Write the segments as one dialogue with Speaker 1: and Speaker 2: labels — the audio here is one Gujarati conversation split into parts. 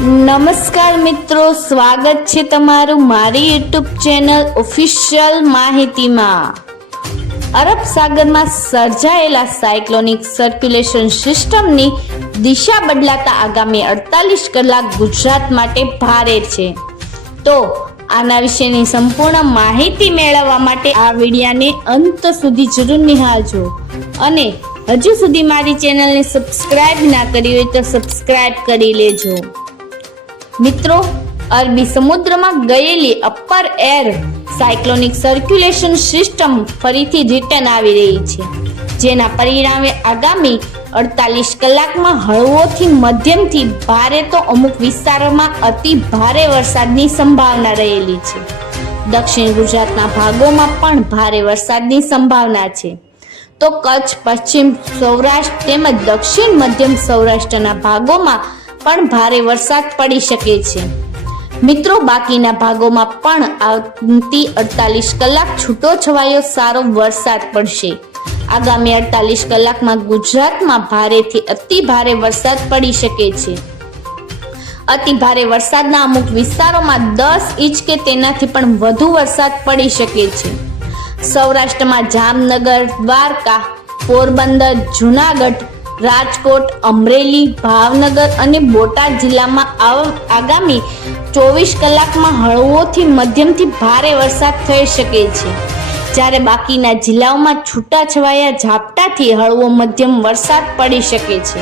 Speaker 1: નમસ્કાર મિત્રો, સ્વાગત છે તમારું મારી યુટ્યુબ ચેનલ ઓફિશિયલ માહિતીમાં. અરબ સાગરમાં સર્જાયેલા સાયક્લોનિક સર્ક્યુલેશન સિસ્ટમની દિશા બદલાતા આગામી અડતાલીસ કલાક ગુજરાત માટે ભારે છે. તો આના વિશેની સંપૂર્ણ માહિતી મેળવવા માટે આ વિડિયાને અંત સુધી જરૂર નિહાળજો. અને હજુ સુધી મારી ચેનલને સબસ્ક્રાઇબ ના કરી હોય તો સબસ્ક્રાઇબ કરી લેજો. મિત્રો, અરબી સમુદ્રમાં ગયેલી upper air cyclonic circulation system ફરીથી રિટર્ન આવી રહી છે, જેના પરિણામે આગામી અડતાલીસ કલાકમાં હળવોથી મધ્યમથી ભારે તો અમુક વિસ્તારોમાં અતિ ભારે વરસાદની સંભાવના રહેલી છે. દક્ષિણ ગુજરાતના ભાગોમાં પણ ભારે વરસાદની સંભાવના છે. તો કચ્છ, પશ્ચિમ સૌરાષ્ટ્ર તેમજ દક્ષિણ મધ્યમ સૌરાષ્ટ્રના ભાગોમાં પણ ભારે વરસાદ પડી શકે છે. મિત્રો, બાકીના ભાગોમાં પણ આવતી અડતાલીસ કલાક છૂટો છવાયો સારો વરસાદ પડશે. આગામી અડતાલીસ કલાકમાં ગુજરાતમાં ભારેથી અતિ ભારે વરસાદ પડી શકે છે. અતિ ભારે વરસાદના અમુક વિસ્તારોમાં દસ ઇંચ કે તેનાથી પણ વધુ વરસાદ પડી શકે છે. સૌરાષ્ટ્રમાં જામનગર, દ્વારકા, પોરબંદર, જુનાગઢ રાજકોટ, અમરેલી, ભાવનગર અને બોટાદ જિલ્લામાં આગામી ચોવીસ કલાકમાં હળવોથી મધ્યમથી ભારે વરસાદ થઈ શકે છે. જ્યારે બાકીના જિલ્લાઓમાં છૂટાછવાયા ઝાપટાથી હળવો મધ્યમ વરસાદ પડી શકે છે.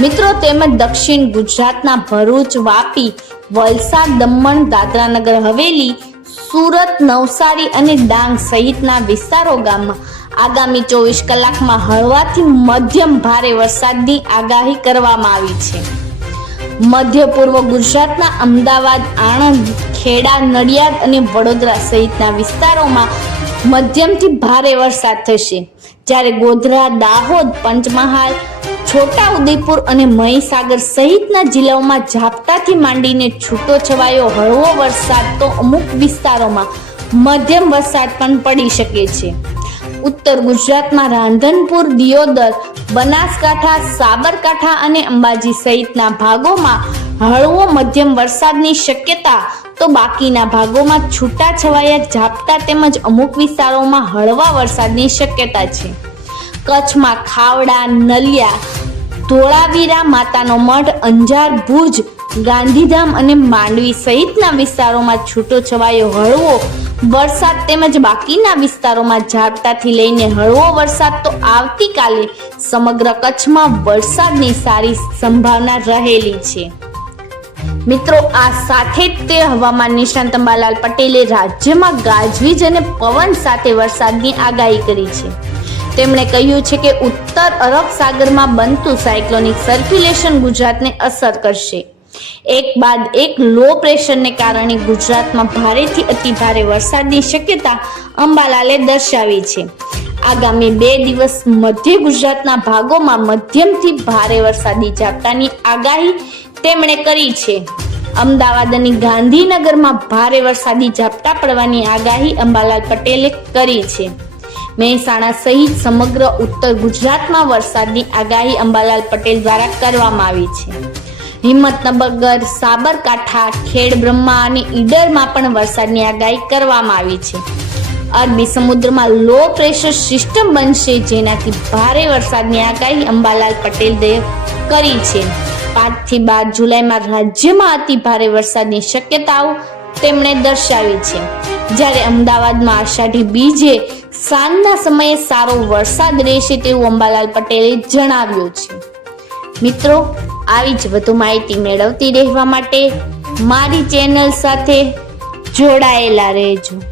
Speaker 1: મિત્રો, તેમજ દક્ષિણ ગુજરાતના ભરૂચ, વાપી, વલસાડ, દમણ, દાદરાનગર, હવેલી સુરત, નવસારી અને ડાંગ સહિતના વિસ્તારો ગામમાં. આગામી ચોવીસ કલાકમાં હળવાથી મધ્યમ ભારે વરસાદની આગાહી કરવામાં આવી છે. મધ્ય પૂર્વ ગુજરાતના અમદાવાદ, આણંદ, ખેડા, નડિયાદ અને વડોદરા સહિતના વિસ્તારોમાં મધ્યમથી ભારે વરસાદ થશે. જ્યારે ગોધરા, દાહોદ, પંચમહાલ છોટા ઉદયપુર અને મહીસાગર સહિતના જિલ્લાઓમાં ઝાપટાથી માંડીને છૂટો છવાયો હળવો વરસાદ તો અમુક વિસ્તારોમાં મધ્યમ વરસાદ પણ પડી શકે છે. ઉત્તર ગુજરાતમાં રાંધનપુર, દિયોદર, બનાસકાંઠા, સાબરકાંઠા અને અંબાજી સહિતના ભાગોમાં હળવો મધ્યમ વરસાદની શક્યતા તો બાકીના ભાગોમાં છૂટા છવાયા ઝાપટા તેમજ અમુક વિસ્તારોમાં હળવા વરસાદની શક્યતા છે. કચ્છમાં ખાવડા, નલિયા ધોળાવીરા માતાનો મઠ અંજાર, ભુજ, ગાંધીધામ અને માંડવી સહિતના વિસ્તારોમાં છૂટો છવાયો હળવો વરસાદ તેમજ બાકીના વિસ્તારોમાં ઝાપટાથી લઈને હળવો વરસાદ તો આવતીકાલે સમગ્ર કચ્છમાં વરસાદની સારી સંભાવના રહેલી છે. મિત્રો, આ સાથે જ તે હવામાન નિષ્ણાંત અંબાલાલ પટેલે રાજ્યમાં ગાજવીજ અને પવન સાથે વરસાદની આગાહી કરી છે. તેમણે કહ્યું છે કે ઉત્તર અરબ સાગરમાં બનતું સાયક્લોનિક સર્ક્યુલેશન ગુજરાતને અસર કરશે. એક બાદ એક લો પ્રેશરને કારણે ગુજરાતમાં ભારેથી અતિ ભારે વરસાદની શક્યતા અંબાલાલે દર્શાવી છે. આગામી બે દિવસ મધ્ય ગુજરાતના ભાગોમાં મધ્યમથી ભારે વરસાદી ઝાપટાની આગાહી તેમણે કરી છે. અમદાવાદ અને ગાંધીનગરમાં ભારે વરસાદી ઝાપટા પડવાની આગાહી અંબાલાલ પટેલે કરી છે. મહેસાણા સહિત સમગ્ર ઉત્તર ગુજરાતમાં વરસાદની આગાહી અંબાલાલ પટેલ દ્વારા કરવામાં આવી છે. હિંમતનગર, સાબરકાંઠા, ખેડ બ્રહ્મા અને ઈડરમાં પણ વરસાદની આગાહી કરવામાં આવી છે. અરબી સમુદ્રમાં લો પ્રેશર સિસ્ટમ બનશે જેનાથી ભારે વરસાદની આગાહી અંબાલાલ પટેલ કરી છે. પાંચથી બાર જુલાઈમાં રાજ્યમાં અતિ ભારે વરસાદની શક્યતાઓ તેમણે દર્શાવી છે. જ્યારે અમદાવાદમાં આષાઢી બીજે સાંજના સમયે સારો વરસાદ રહેશે તેવું અંબાલાલ પટેલે જણાવ્યું છે. મિત્રો, આવી જ વધુ માહિતી મેળવતી રહેવા માટે મારી ચેનલ સાથે જોડાયેલા રહેજો.